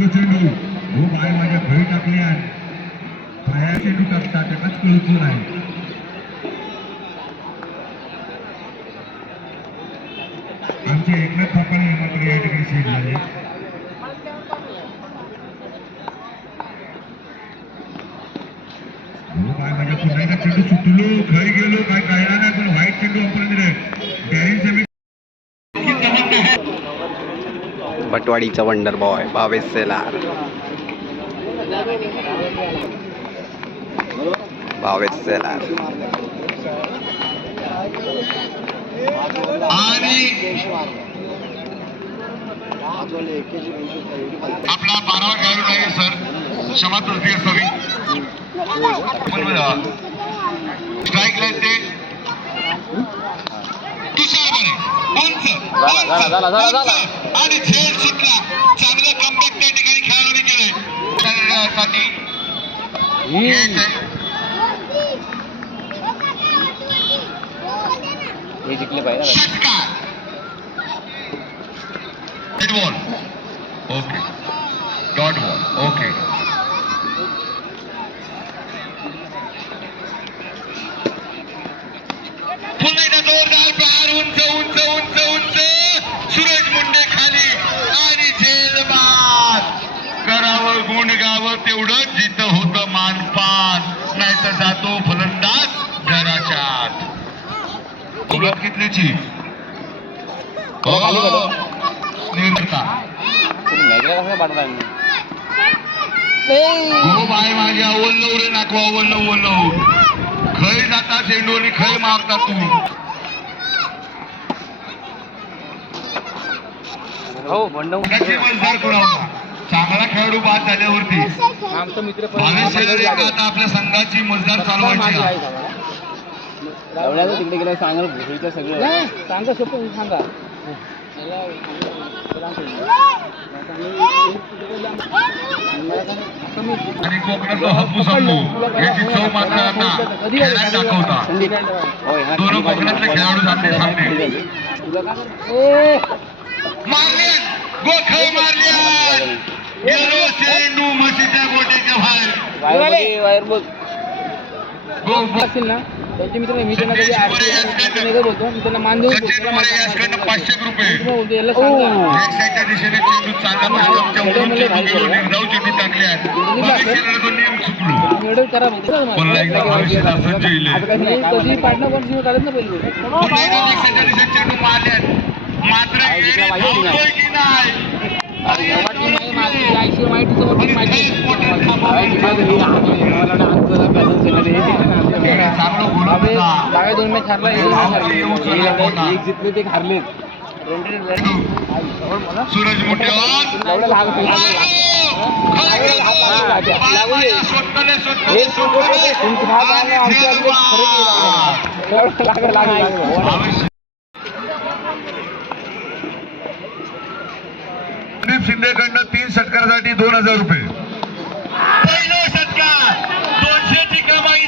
तो चेंडू हो बाय माझ्या खळी टाकल्या पाया चेंडू टाकता त्यालाच कळूच नाही. आमचे एकनाथ बापाने मात्र या ठिकाणी सीट झाले. हो बाय माझ्या पुन्हा एकदा चेंडू सुटलो खळी गेलो काय कळला नाही पण व्हाईट चेंडू आपण दिले. बॅरिंग सेमी भटवाडीचा वंडर बॉय भावेश सेलार. भावेश सेलार आणि आपला 12वा खेळाडू आहे सर क्षमा तृतीय सवी स्ट्राईक लाईन ते तुषार उंच आणि झेल सुटला. चांगलं कमबॅक त्या ठिकाणी खेळाडूने केले साठी जिंकले पाहिजे. षटकार ball okay dot ball okay. पुन्हा एकदा जोरदार प्रहार उंच उंच उंच उंच सूरज मुंडे खाली आणि झेल बाद. करावं गुण गावं तेवढं जिथं होतं मानपान नाही तर जातो फलंदाज घराच्या आत. ओळख घेतल्याची हो बाय माझ्या ओल्लव रे नाकवा ओल्लव खय जाता चेंडू आणि खय मारता तुम्ही. मजदार कुणाला चांगला खेळाडू बाद झाल्यावरती आता आपल्या संघाची मजदार चालवायची. तिकडे गेलं सांगा भुईचं सगळं सांगा सोपं सांगा. आणि कोकणातलं हप्पू संपू याची चव मात्र आता खेळायला दाखवता. दोन कोकणातले खेळाडू आपल्या सामने मारले गोखळ मारल्या गेलो चेंडू म्हशीच्या गोट्याच्या बाहेर. असेल ना त्यांचे मित्र मी त्यांना बोलतो मी त्यांना मान देऊन 500 रुपये बोलतो याला सांगा साईडच्या दिशेने चेंडू चांगला निर्धाव चेंडू टाकल्या नियम चुकलो. एवढं करा पुन्हा एकदा भविष्याला संजय कधी पार्टनर कोण काढत ना पहिले पुन्हा एकदा साईडच्या दिशेने चेंडू मारल्यात मात्र धावतोय की नाही. दोन मॅच हारला एक जिंकले ते हारले. सूरज मोठे शिंदेकडनं 3 षटकारासाठी 2000 रुपये. पहिला षटकार 200ची कमाई